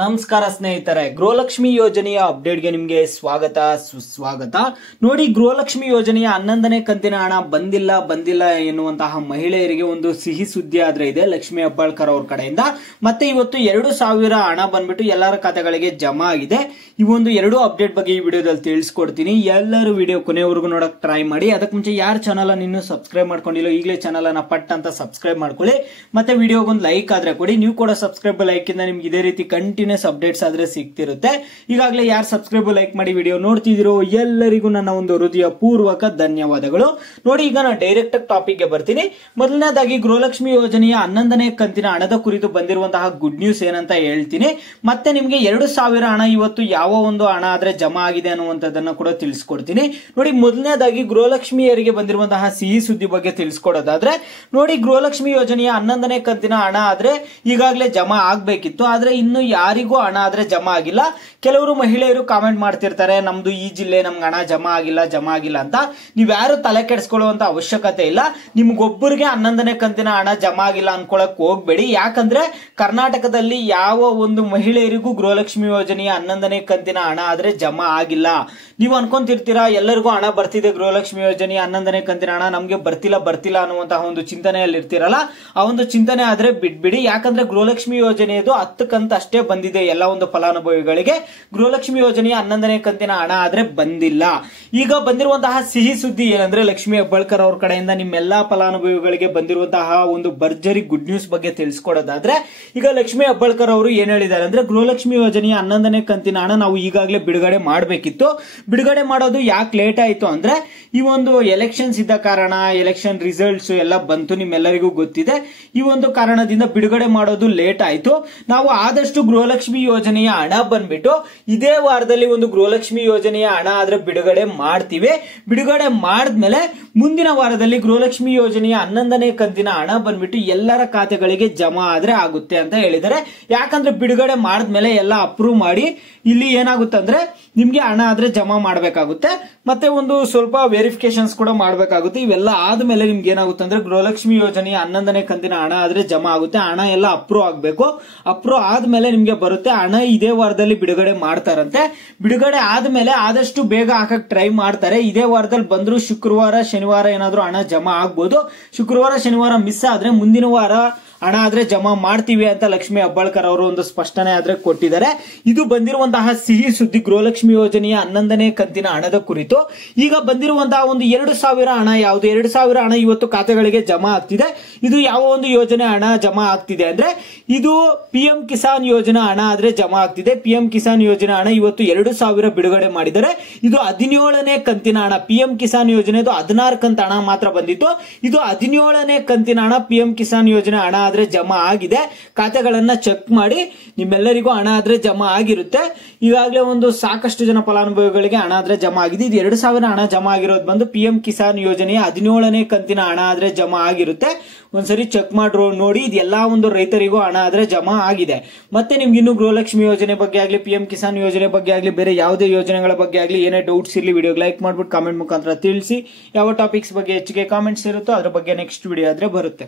ನಮಸ್ಕಾರ ಸ್ನೇಹಿತರೆ, ಗೃಹಲಕ್ಷ್ಮಿ ಯೋಜನೆಯ ಅಪ್ಡೇಟ್ಗೆ ನಿಮಗೆ ಸ್ವಾಗತ ಸುಸ್ವಾಗತ. ನೋಡಿ, ಗೃಹಲಕ್ಷ್ಮಿ ಯೋಜನೆಯ 11ನೇ ಕಂತಿನ ಹಣ ಬಂದಿಲ್ಲ ಎನ್ನುವಂತಹ ಮಹಿಳೆಯರಿಗೆ ಒಂದು ಸಿಹಿ ಸುದ್ದಿ ಆದ್ರೆ ಇದೆ ಲಕ್ಷ್ಮಿ ಹೆಬ್ಬಾಳ್ಕರ್ ಅವ್ರ ಕಡೆಯಿಂದ. ಮತ್ತೆ ಇವತ್ತು 2,000 ಹಣ ಬಂದ್ಬಿಟ್ಟು ಎಲ್ಲರ ಖಾತೆಗಳಿಗೆ ಜಮಾ ಆಗಿದೆ. ಈ ಒಂದು 2 ಅಪ್ಡೇಟ್ ಬಗ್ಗೆ ಈ ವಿಡಿಯೋದಲ್ಲಿ ತಿಳಿಸ್ಕೊಡ್ತೀನಿ. ಎಲ್ಲರೂ ವಿಡಿಯೋ ಕೊನೆವರೆಗೂ ನೋಡಕ್ ಟ್ರೈ ಮಾಡಿ. ಅದಕ್ಕೆ ಮುಂಚೆ ಯಾರು ಚಾನಲ್ ಅನ್ನು ಇನ್ನೂ ಸಬ್ಸ್ಕ್ರೈಬ್ ಮಾಡ್ಕೊಂಡಿಲ್ಲ, ಈಗಲೇ ಚಾನಲ್ ಅನ್ನ ಪಟ್ ಅಂತ ಸಬ್ಸ್ಕ್ರೈಬ್ ಮಾಡ್ಕೊಳ್ಳಿ. ಮತ್ತೆ ವಿಡಿಯೋಗೊಂದು ಲೈಕ್ ಆದ್ರೆ ಕೊಡಿ. ನೀವು ಕೂಡ ಸಬ್ಸ್ಕ್ರೈಬ್ ಲೈಕ್ ಇಂದ ನಿಮ್ಗೆ ಇದೇ ರೀತಿ ಕಂಟಿನ್ಯೂಸ್ ಅಪ್ಡೇಟ್ಸ್ ಆದ್ರೆ ಸಿಗ್ತಿರುತ್ತೆ. ಈಗಾಗಲೇ ಯಾರು ಸಬ್ಸ್ಕ್ರೈಬ್ ಲೈಕ್ ಮಾಡಿ ವಿಡಿಯೋ ನೋಡ್ತಿದಿರೋ ಎಲ್ಲರಿಗೂ ನನ್ನ ಒಂದು ಹೃದಯ ಪೂರ್ವಕ ಧನ್ಯವಾದಗಳು. ನೋಡಿ, ಈಗ ನಾನು ಡೈರೆಕ್ಟ್ ಟಾಪಿಕ್ ಗೆ ಬರ್ತೀನಿ. ಮೊದಲನೇದಾಗಿ ಗೃಹಲಕ್ಷ್ಮಿ ಯೋಜನೆಯ 11ನೇ ಕಂತಿನ ಹಣದ ಕುರಿತು ಬಂದಿರುವಂತಹ ಗುಡ್ ನ್ಯೂಸ್ ಏನಂತ ಹೇಳ್ತೀನಿ. ಮತ್ತೆ ನಿಮ್ಗೆ 2,000 ಹಣ ಇವತ್ತು ಯಾವ ಒಂದು ಹಣ ಆದ್ರೆ ಜಮಾ ಆಗಿದೆ ಅನ್ನುವಂಥದ್ದನ್ನ ಕೂಡ ತಿಳಿಸ್ಕೊಡ್ತೀನಿ. ನೋಡಿ, ಮೊದಲನೇದಾಗಿ ಗೃಹಲಕ್ಷ್ಮಿಯರಿಗೆ ಬಂದಿರುವಂತಹ ಸಿಹಿ ಸುದ್ದಿ ಬಗ್ಗೆ ತಿಳಿಸ್ಕೊಡೋದಾದ್ರೆ, ನೋಡಿ, ಗೃಹಲಕ್ಷ್ಮಿ ಯೋಜನೆಯ 11ನೇ ಕಂತಿನ ಹಣ ಆದ್ರೆ ಈಗಾಗಲೇ ಜಮಾ ಆಗ್ಬೇಕಿತ್ತು. ಆದ್ರೆ ಇನ್ನು ಯಾರಿಗೂ ಹಣ ಆದ್ರೆ ಜಮಾ ಆಗಿಲ್ಲ. ಕೆಲವರು ಮಹಿಳೆಯರು ಕಾಮೆಂಟ್ ಮಾಡ್ತಿರ್ತಾರೆ, ನಮ್ದು ಈ ಜಿಲ್ಲೆ ನಮ್ಗೆ ಹಣ ಜಮಾ ಆಗಿಲ್ಲ ಅಂತ. ನೀವ್ಯಾರು ತಲೆ ಕೆಡಿಸ್ಕೊಳ್ಳುವಂತ ಅವಶ್ಯಕತೆ ಇಲ್ಲ. ನಿಮ್ಗೊಬ್ಬರಿಗೆ 11ನೇ ಕಂತಿನ ಹಣ ಜಮಾ ಆಗಿಲ್ಲ ಅನ್ಕೊಳಕ್ ಹೋಗ್ಬೇಡಿ. ಯಾಕಂದ್ರೆ ಕರ್ನಾಟಕದಲ್ಲಿ ಯಾವ ಒಂದು ಮಹಿಳೆಯರಿಗೂ ಗೃಹಲಕ್ಷ್ಮಿ ಯೋಜನೆಯ 11ನೇ ಕಂತಿನ ಹಣ ಆದ್ರೆ ಜಮಾ ಆಗಿಲ್ಲ. ನೀವು ಅನ್ಕೊಂತಿರ್ತೀರಾ ಎಲ್ಲರಿಗೂ ಹಣ ಬರ್ತಿದೆ, ಗೃಹಲಕ್ಷ್ಮಿ ಯೋಜನೆಯ 11ನೇ ಕಂತಿನ ಹಣ ನಮ್ಗೆ ಬರ್ತಿಲ್ಲ ಅನ್ನುವಂತಹ ಒಂದು ಚಿಂತನೆಯಲ್ಲಿ ಇರ್ತಿರಲ್ಲ, ಆ ಒಂದು ಚಿಂತನೆ ಆದ್ರೆ ಬಿಟ್ಬಿಡಿ. ಯಾಕಂದ್ರೆ ಗೃಹಲಕ್ಷ್ಮಿ ಯೋಜನೆಯದು 10 ಕಂತು ಅಷ್ಟೇ ಬಂದಿದೆ ಎಲ್ಲ ಒಂದು ಫಲಾನುಭವಿಗಳಿಗೆ. ಗೃಹಲಕ್ಷ್ಮಿ ಯೋಜನೆಯ 11ನೇ ಕಂತಿನ ಹಣ ಆದ್ರೆ ಬಂದಿಲ್ಲ. ಈಗ ಬಂದಿರುವಂತಹ ಸಿಹಿ ಸುದ್ದಿ ಏನಂದ್ರೆ, ಲಕ್ಷ್ಮಿ ಹೆಬ್ಬಾಳ್ಕರ್ ಅವ್ರ ಕಡೆಯಿಂದ ನಿಮ್ಮೆಲ್ಲಾ ಫಲಾನುಭವಿಗಳಿಗೆ ಬಂದಿರುವಂತಹ ಒಂದು ಭರ್ಜರಿ ಗುಡ್ ನ್ಯೂಸ್ ಬಗ್ಗೆ ತಿಳಿಸ್ಕೊಡೋದಾದ್ರೆ, ಈಗ ಲಕ್ಷ್ಮಿ ಹೆಬ್ಬಾಳ್ಕರ್ ಅವರು ಏನ್ ಹೇಳಿದ್ದಾರೆ ಅಂದ್ರೆ, ಗೃಹಲಕ್ಷ್ಮಿ ಯೋಜನೆಯ 11ನೇ ಕಂತಿನ ಹಣ ನಾವು ಈಗಾಗಲೇ ಬಿಡುಗಡೆ ಮಾಡಬೇಕಿತ್ತು. ಬಿಡುಗಡೆ ಮಾಡೋದು ಯಾಕೆ ಲೇಟ್ ಆಯ್ತು ಅಂದ್ರೆ, ಈ ಒಂದು ಎಲೆಕ್ಷನ್ಸ್ ಇದ್ದ ಕಾರಣ, ಎಲೆಕ್ಷನ್ ರಿಸಲ್ಟ್ಸ್ ಎಲ್ಲ ಬಂತು, ನಿಮ್ಮೆಲ್ಲರಿಗೂ ಗೊತ್ತಿದೆ. ಈ ಒಂದು ಕಾರಣದಿಂದ ಬಿಡುಗಡೆ ಮಾಡೋದು ಲೇಟ್ ಆಯ್ತು. ನಾವು ಆದಷ್ಟು ಗೃಹಲಕ್ಷ್ಮಿ ಯೋಜನೆಯ ಹಣ ಬಂದ್ಬಿಟ್ಟು ಇದೇ ವಾರದಲ್ಲಿ ಒಂದು ಗೃಹಲಕ್ಷ್ಮಿ ಯೋಜನೆಯ ಹಣ ಆದ್ರೆ ಬಿಡುಗಡೆ ಮಾಡ್ತೀವಿ. ಬಿಡುಗಡೆ ಮಾಡಿದ್ಮೇಲೆ ಮುಂದಿನ ವಾರದಲ್ಲಿ ಗೃಹಲಕ್ಷ್ಮಿ ಯೋಜನೆಯ 11ನೇ ಕಂತಿನ ಹಣ ಬಂದ್ಬಿಟ್ಟು ಎಲ್ಲರ ಖಾತೆಗಳಿಗೆ ಜಮಾ ಆದ್ರೆ ಆಗುತ್ತೆ ಅಂತ ಹೇಳಿದ್ದಾರೆ. ಯಾಕಂದ್ರೆ ಬಿಡುಗಡೆ ಮಾಡಿದ್ಮೇಲೆ ಎಲ್ಲ ಅಪ್ರೂವ್ ಮಾಡಿ ಇಲ್ಲಿ ಏನಾಗುತ್ತೆ ಅಂದ್ರೆ, ನಿಮ್ಗೆ ಹಣ ಆದ್ರೆ ಜಮಾ ಮಾಡಬೇಕಾಗುತ್ತೆ. ಮತ್ತೆ ಒಂದು ಸ್ವಲ್ಪ ವೆರಿಫಿಕೇಶನ್ಸ್ ಕೂಡ ಮಾಡಬೇಕಾಗುತ್ತೆ. ಇವೆಲ್ಲ ಆದ್ಮೇಲೆ ನಿಮ್ಗೆ ಏನಾಗುತ್ತೆ ಅಂದ್ರೆ, ಗೃಹಲಕ್ಷ್ಮಿ ಯೋಜನೆಯ 11ನೇ ಕಂತಿನ ಹಣ ಆದ್ರೆ ಜಮಾ ಆಗುತ್ತೆ. ಹಣ ಎಲ್ಲ ಅಪ್ರೂವ್ ಆಗ್ಬೇಕು. ಅಪ್ರೂವ್ ಆದ್ಮೇಲೆ ನಿಮ್ಗೆ ಬರುತ್ತೆ. ಹಣ ಇದೇ ವಾರದಲ್ಲಿ ಬಿಡುಗಡೆ ಮಾಡ್ತಾರಂತೆ. ಬಿಡುಗಡೆ ಆದ್ಮೇಲೆ ಆದಷ್ಟು ಬೇಗ ಹಾಕಕ್ ಟ್ರೈ ಮಾಡ್ತಾರೆ. ಇದೇ ವಾರದಲ್ಲಿ ಬಂದ್ರು ಶುಕ್ರವಾರ ಶನಿವಾರ ಏನಾದ್ರು ಹಣ ಜಮಾ ಆಗ್ಬೋದು. ಶುಕ್ರವಾರ ಶನಿವಾರ ಮಿಸ್ ಆದ್ರೆ ಮುಂದಿನ ವಾರ ಹಣ ಆದ್ರೆ ಜಮಾ ಮಾಡ್ತೀವಿ ಅಂತ ಲಕ್ಷ್ಮಿ ಹೆಬ್ಬಾಳ್ಕರ್ ಅವರು ಒಂದು ಸ್ಪಷ್ಟನೆ ಆದ್ರೆ ಕೊಟ್ಟಿದ್ದಾರೆ. ಇದು ಬಂದಿರುವಂತಹ ಸಿಹಿ ಸುದ್ದಿ ಗೃಹಲಕ್ಷ್ಮಿ ಯೋಜನೆಯ 11ನೇ ಕಂತಿನ ಹಣದ ಕುರಿತು. ಈಗ ಬಂದಿರುವಂತಹ ಒಂದು 2,000 ಹಣ ಯಾವುದು, 2,000 ಹಣ ಇವತ್ತು ಖಾತೆಗಳಿಗೆ ಜಮಾ ಆಗ್ತಿದೆ. ಇದು ಯಾವ ಒಂದು ಯೋಜನೆ ಹಣ ಜಮಾ ಆಗ್ತಿದೆ ಅಂದ್ರೆ, ಇದು PM ಕಿಸಾನ್ ಯೋಜನಾ ಹಣ ಆದ್ರೆ ಜಮಾ ಆಗ್ತಿದೆ. PM ಕಿಸಾನ್ ಯೋಜನಾ ಹಣ ಇವತ್ತು 2,000 ಬಿಡುಗಡೆ ಮಾಡಿದ್ದಾರೆ. ಇದು 17ನೇ ಕಂತಿನ ಹಣ. PM ಕಿಸಾನ್ ಯೋಜನೆದು 16 ಕಂತು ಹಣ ಮಾತ್ರ ಬಂದಿತ್ತು. ಇದು 17ನೇ ಕಂತಿನ ಹಣ PM ಕಿಸಾನ್ ಯೋಜನೆ ಹಣ ಆದ್ರೆ ಜಮಾ ಆಗಿದೆ. ಖಾತೆಗಳನ್ನ ಚೆಕ್ ಮಾಡಿ, ನಿಮ್ಮೆಲ್ಲರಿಗೂ ಹಣ ಆದ್ರೆ ಜಮಾ ಆಗಿರುತ್ತೆ. ಈಗಾಗಲೇ ಒಂದು ಸಾಕಷ್ಟು ಜನ ಫಲಾನುಭವಿಗಳಿಗೆ ಹಣ ಆದ್ರೆ ಜಮಾ ಆಗಿದೆ. ಇದು 2,000 ಹಣ ಜಮಾ ಆಗಿರೋದು ಬಂದು PM ಕಿಸಾನ್ ಯೋಜನೆಯ 17ನೇ ಕಂತಿನ ಹಣ ಆದ್ರೆ ಜಮಾ ಆಗಿರುತ್ತೆ. ಒಂದ್ಸರಿ ಚೆಕ್ ಮಾಡ್ರು ನೋಡಿ. ಇದೆಲ್ಲಾ ಒಂದು ರೈತರಿಗೂ ಹಣ ಆದ್ರೆ ಜಮಾ ಆಗಿದೆ. ಮತ್ತೆ ನಿಮ್ಗೆ ಇನ್ನು ಗೃಹಲಕ್ಷ್ಮಿ ಯೋಜನೆ ಬಗ್ಗೆ ಆಗ್ಲಿ, PM ಕಿಸಾನ್ ಯೋಜನೆ ಬಗ್ಗೆ ಆಗ್ಲಿ, ಬೇರೆ ಯಾವುದೇ ಯೋಜನೆಗಳ ಬಗ್ಗೆ ಆಗ್ಲಿ ಏನೇ ಡೌಟ್ಸ್ ಇರ್ಲಿ, ವಿಡಿಯೋ ಲೈಕ್ ಮಾಡ್ಬಿಟ್ಟು ಕಾಮೆಂಟ್ ಮುಖಾಂತರ ತಿಳಿಸಿ. ಯಾವ ಟಾಪಿಕ್ಸ್ ಬಗ್ಗೆ ಹೆಚ್ಚಿಗೆ ಕಾಮೆಂಟ್ಸ್ ಇರುತ್ತೋ ಅದ್ರ ಬಗ್ಗೆ ನೆಕ್ಸ್ಟ್ ವಿಡಿಯೋ ಆದ್ರೆ ಬರುತ್ತೆ.